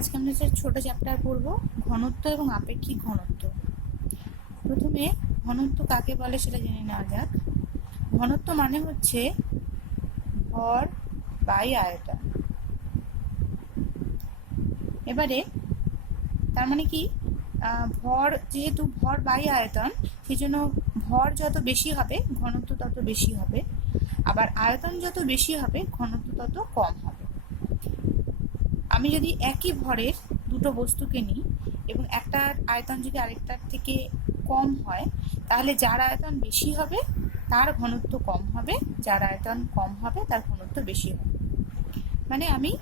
আজকে আমরা একটা ছোট চ্যাপ্টার পড়বো, ঘনত্ব এবং আপেক্ষিক ঘনত্ব। প্রথমে ঘনত্ব কাকে বলে সেটা জেনে নেওয়া যাক। ঘনত্ব মানে হচ্ছে ভর বাই আয়তন। এবারে তার মানে কি, ভর যেহেতু ভর বাই আয়তন, সেই জন্য ভর যত বেশি হবে ঘনত্ব তত বেশি হবে, আবার আয়তন যত বেশি হবে ঘনত্ব তত কম হবে। আমি যদি একই ভরের দুটো বস্তুকে নিই এবং একটার আয়তন যদি আরেকটার থেকে কম হয়, তাহলে যার আয়তন বেশি হবে তার ঘনত্ব কম হবে, যার আয়তন কম হবে তার ঘনত্ব বেশি হবে। মানে আমি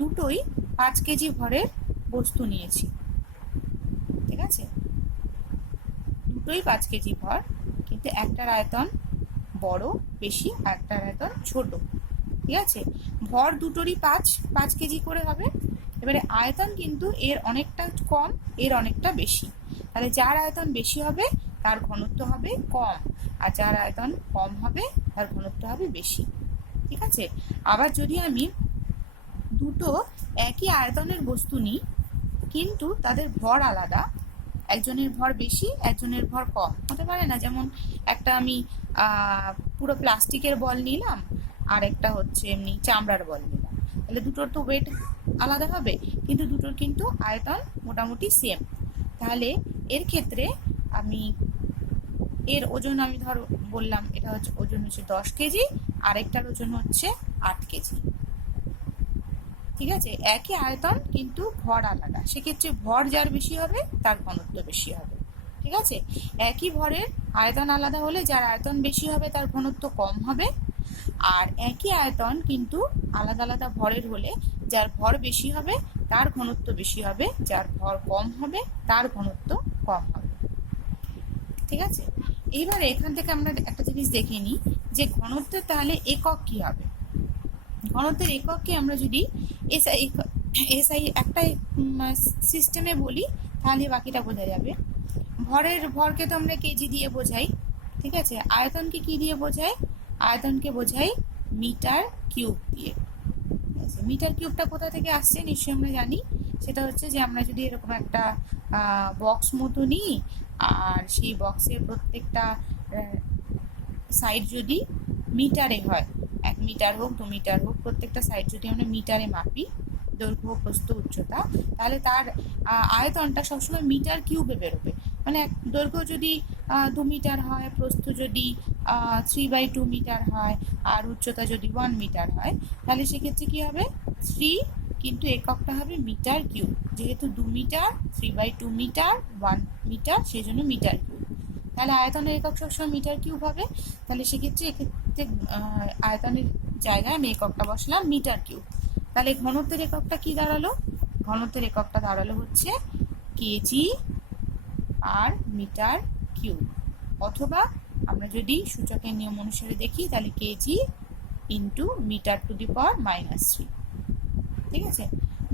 দুটোই 5 কেজি ভরের বস্তু নিয়েছি, ঠিক আছে, দুটোই 5 কেজি ভর, কিন্তু একটার আয়তন বড় বেশি আর একটার আয়তন ছোট, ঠিক আছে। ভর দুটোরই 5 কেজি করে হবে। এবারে আয়তন কিন্তু এর অনেকটা কম, এর অনেকটা বেশি, তাহলে যার আয়তন বেশি হবে তার ঘনত্ব হবে কম, আর যার আয়তন কম হবে তার ঘনত্ব হবে বেশি, ঠিক আছে। আবার যদি আমি দুটো একই আয়তনের বস্তু নিই কিন্তু তাদের ভর আলাদা, একজনের ভর বেশি একজনের ভর কম, হতে পারে না? যেমন একটা আমি পুরো প্লাস্টিকের বল নিলাম আর একটা হচ্ছে এমনি চামড়ার বল নিলাম, তাহলে দুটোর তো ওয়েট আলাদা হবে, কিন্তু দুটোর কিন্তু আয়তন মোটামুটি সেম। তাহলে এর ক্ষেত্রে আমি এর ওজন আমি ধর বললাম এটা হচ্ছে ওজন হচ্ছে 10 কেজি, আরেকটার ওজন হচ্ছে 8 কেজি, ঠিক আছে। একই আয়তন কিন্তু ভর আলাদা, সেক্ষেত্রে ভর যার বেশি হবে তার ঘনত্ব বেশি হবে, ঠিক আছে। একই ভরের আয়তন আলাদা হলে যার আয়তন বেশি হবে তার ঘনত্ব কম হবে, আর একই আয়তন কিন্তু আলাদা আলাদা ভরের হলে যার ভর বেশি হবে তার ঘনত্ব বেশি হবে, যার ভর কম হবে তার ঘনত্ব কম হবে, ঠিক আছে। এইবারে এখান থেকে আমরা একটা জিনিস দেখে নিই যে ঘনত্বের তাহলে একক কি হবে। ঘনত্বের একককে আমরা যদি এসআই একটা সিস্টেমে বলি তাহলে বাকিটা বোঝা যাবে। ভরকে তো আমরা কেজি দিয়ে বোঝাই, ঠিক আছে। আয়তনকে কি দিয়ে বোঝাই? আয়তনকে বোঝাই মিটার কিউব দিয়ে। মিটার কিউবটা কোথা থেকে আসছে নিশ্চয়ই আমরা জানি, সেটা হচ্ছে যে আমরা যদি এরকম একটা বক্স মতো নিই আর সেই বক্সের প্রত্যেকটা সাইড যদি মিটারে হয়, 1 মিটার হোক 2 মিটার হোক, প্রত্যেকটা সাইড যদি আমরা মিটারে মাপি, দৈর্ঘ্য প্রস্থ উচ্চতা, তাহলে তার আয়তনটা সবসময় মিটার কিউবে বেরোবে। মানে দৈর্ঘ্য যদি 2 মিটার হয়, প্রস্থ যদি 3/2 মিটার হয়, আর উচ্চতা যদি 1 মিটার হয়, তাহলে সেক্ষেত্রে কি হবে? 3, কিন্তু এককটা হবে মিটার কিউব, যেহেতু 2 মিটার, 3/2 মিটার, 1 মিটার, সেই জন্য মিটার কিউব। তাহলে আয়তনের একক সবসময় মিটার কিউব হবে, তাহলে সেক্ষেত্রে এক্ষেত্রে আয়তনের জায়গায় আমি এককটা বসলাম মিটার কিউব। তাহলে ঘনত্বের এককটা কি দাঁড়ালো? ঘনত্বের এককটা দাঁড়ালো হচ্ছে কেজি আর মিটার কিউব, অথবা আমরা যদি সূচকের নিয়ম অনুসারে দেখি তাহলে KG into metre to the power -3, ঠিক আছে।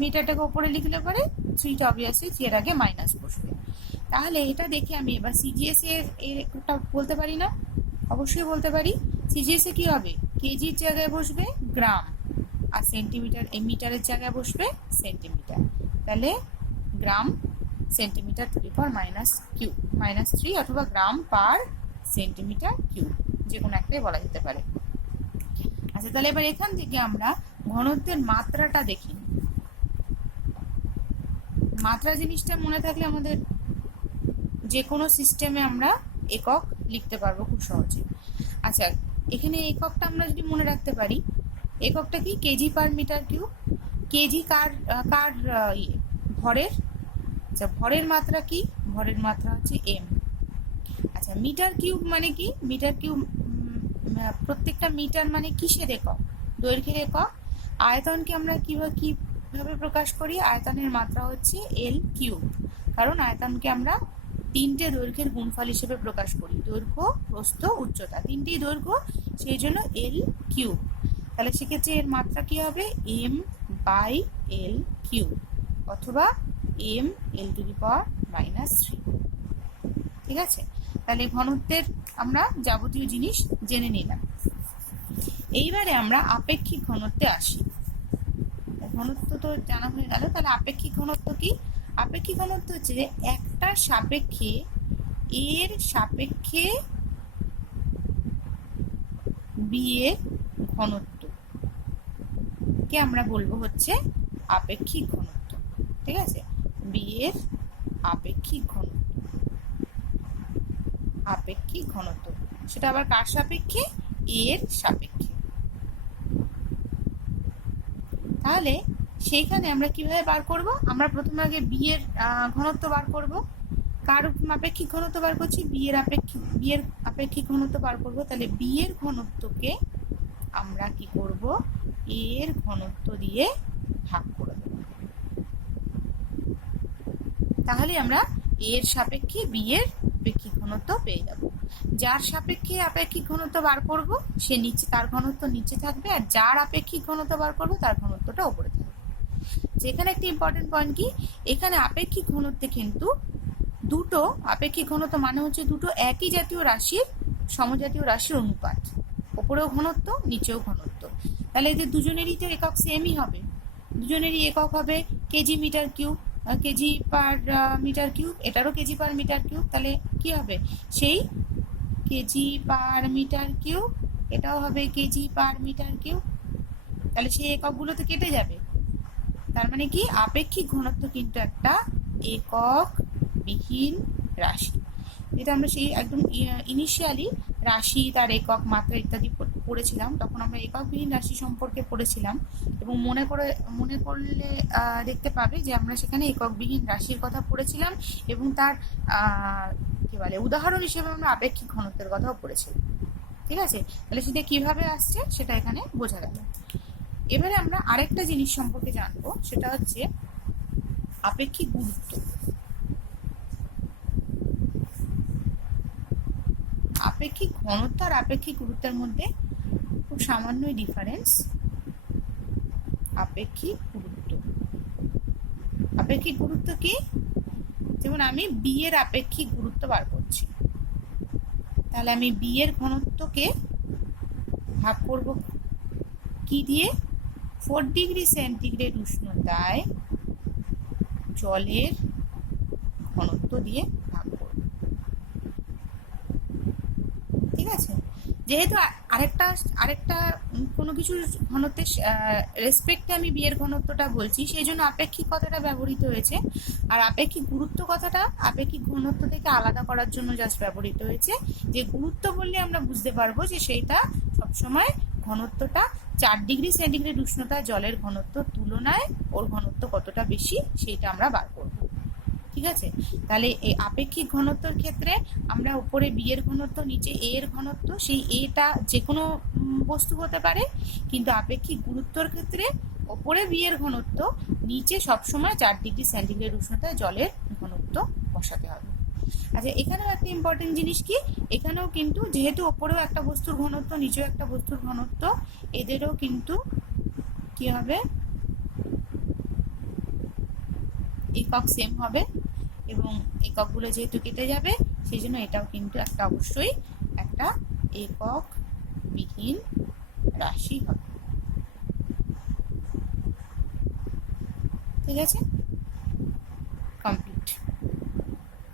মিটারটাকে উপরে লিখলে পরে 3টা অবভিয়াসলি এর আগে মাইনাস বসবে। তাহলে এটা দেখে আমি এবার সিজিএস এর একটা বলতে পারি না? অবশ্যই বলতে পারি। সিজিএস এ কি হবে? কেজির জায়গায় বসবে গ্রাম, আর সেন্টিমিটার মিটারের জায়গায় বসবে সেন্টিমিটার। তাহলে গ্রাম সেন্টিমিটার টু দি পাওয়ার -3 অথবা গ্রাম পার সেন্টিমিটার কিউব, যে কোনো একটাই বলা যেতে পারে। আচ্ছা, তাহলে এবার এখান থেকে আমরা ঘনত্বের মাত্রাটা দেখি। মাত্রা জিনিসটা মনে থাকলে আমাদের যে কোনো সিস্টেমে আমরা একক লিখতে পারবো খুব সহজে। আচ্ছা, এখানে এককটা আমরা যদি মনে রাখতে পারি, এককটা কি? KG per metre cube. KG কার ভরের? আচ্ছা, ভরের মাত্রা কি? ভরের মাত্রা হচ্ছে এম। আচ্ছা, মিটার কিউব মানে কি? মিটার কিউব প্রত্যেকটা মিটার মানে কিসের একক? দৈর্ঘ্যের একক। আয়তনকে আমরা কিভাবে প্রকাশ করি? আয়তনের মাত্রা হচ্ছে এল কিউব, কারণ আয়তনকে আমরা 3টে দৈর্ঘ্যের গুণফল হিসেবে প্রকাশ করি, দৈর্ঘ্য, প্রস্থ, উচ্চতা, 3টেই দৈর্ঘ্য, সেই জন্য এল কিউব। তাহলে সেক্ষেত্রে এর মাত্রা কি হবে? এম বাই এল কিউব, অথবা M L two the power -3, ঠিক আছে। তাহলে ঘনত্বের আমরা যাবতীয় জিনিস জেনে নিলাম। এইবারে আমরা আপেক্ষিক ঘনত্বে আসি। ঘনত্ব তো জানা হয়ে গেল। তাহলে আপেক্ষিক ঘনত্ব কি? আপেক্ষিক ঘনত্ব হচ্ছে যে একটা সাপেক্ষে এর সাপেক্ষে বি এর ঘনত্ব কে আমরা বলবো হচ্ছে আপেক্ষিক ঘনত্ব। ঠিক আছে, বি এর আপেক্ষিক ঘনত্ব, আপেক্ষিক ঘনত্ব সেটা আবার কার সাপেক্ষে? এর সাপেক্ষে। তাহলে সেইখানে আমরা কিভাবে বার করব? আমরা প্রথমে আগে বি এর ঘনত্ব বার করব। কার আপেক্ষিক ঘনত্ব বার করছি? বি এর আপেক্ষিক ঘনত্ব বার করব। তাহলে বি এর ঘনত্বকে আমরা কি করব? এর ঘনত্ব দিয়ে ভাগ করে দেব। তাহলে আমরা এর সাপেক্ষে বি এর আপেক্ষিক ঘনত্ব পেয়ে যাব। যার সাপেক্ষে আপেক্ষিক ঘনত্ব বার করব সে নিচে, তার ঘনত্ব নিচে থাকবে, আর যার আপেক্ষিক ঘনত্ব বার করব তার ঘনত্বটা উপরে থাকবে। যেখানে একটি ইম্পর্টেন্ট পয়েন্ট কি, এখানে আপেক্ষিক ঘনত্বে কিন্তু দুটো আপেক্ষিক ঘনত্ব মানে হচ্ছে দুটো একই জাতীয় রাশির সমজাতীয় রাশির অনুপাত, ওপরেও ঘনত্ব নিচেও ঘনত্ব। তাহলে এদের দুজনেরই তো একক সেমই হবে, দুজনেরই একক হবে KG metre cube, KG per metre cube, এটারও কেজি পার মিটার কিউব। তাহলে কি হবে? সেই কেজি পার মিটার কিউব, এটাও হবে কেজি পার মিটার কিউব। তাহলে সেই এককগুলো তো কেটে যাবে। তার মানে কি আপেক্ষিক ঘনত্ব কিন্তু একটা একক বিহীন রাশি। এটা আমরা সেই একদম ইনিশিয়ালি রাশি, তার একক, মাত্রা ইত্যাদি পড়েছিলাম, তখন আমরা একক বিহীন রাশি সম্পর্কে পড়েছিলাম। এবং মনে করলে দেখতে পাবে যে আমরা সেখানে একক বিহীন রাশির কথা পড়েছিলাম, এবং তার কি বলে উদাহরণ হিসেবে আমরা আপেক্ষিক ঘনত্বের কথাও পড়েছিলাম। ঠিক আছে, তাহলে সেটা কিভাবে আসছে সেটা এখানে বোঝা গেল। এবারে আমরা আরেকটা জিনিস সম্পর্কে জানবো, সেটা হচ্ছে আপেক্ষিক গুরুত্ব। আপেক্ষিক ঘনত্ব আর আপেক্ষিক গুরুত্বের মধ্যে খুব সামান্যই ডিফারেন্স। আপেক্ষিক গুরুত্ব, আপেক্ষিক গুরুত্ব কি? যেমন আমি বি এর আপেক্ষিক গুরুত্ব বার করছি, তাহলে আমি বি এর ঘনত্বকে ভাগ করব কি দিয়ে? 4 ডিগ্রি সেন্টিগ্রেড উষ্ণতায় জলের ঘনত্ব দিয়ে ভাগ করব। ঠিক আছে, যেহেতু আরেকটা কোনো কিছুর ঘনত্বের রেসপেক্টে আমি বি এর ঘনত্বটা বলছি, সেই জন্য আপেক্ষিক কথাটা ব্যবহৃত হয়েছে। আর আপেক্ষিক গুরুত্ব কথাটা আপেক্ষিক ঘনত্ব থেকে আলাদা করার জন্য জাস্ট ব্যবহৃত হয়েছে। যে গুরুত্ব বললে আমরা বুঝতে পারবো যে সেইটা সবসময় ঘনত্বটা 4 ডিগ্রি সেন্টিগ্রেড উষ্ণতায় জলের ঘনত্ব তুলনায় ওর ঘনত্ব কতটা বেশি সেইটা আমরা বার করব। ঠিক আছে, তাহলে এই আপেক্ষিক ঘনত্বের ক্ষেত্রে আমরা উপরে বি এর ঘনত্ব, নিচে এ এর ঘনত্ব, সেই এটা যে কোনো বস্তু হতে পারে, কিন্তু আপেক্ষিক গুরুত্বর ক্ষেত্রে উপরে বি এর ঘনত্ব, নিচে সবসময় 4 ডিগ্রি সেন্টিগ্রেড উষ্ণতায় জলের ঘনত্ব বসাতে হবে। আচ্ছা, এখানেও একটা ইম্পর্টেন্ট জিনিস কি, এখানেও কিন্তু যেহেতু ওপরেও একটা বস্তুর ঘনত্ব, নিচেও একটা বস্তুর ঘনত্ব, এদেরও কিন্তু কি হবে? একক সেম হবে, এবং এককগুলো যেহেতু কেটে যাবে সেই জন্য এটাও কিন্তু একটা অবশ্যই একটা একক বিহীন রাশি হবে। ঠিক আছে, কমপ্লিট।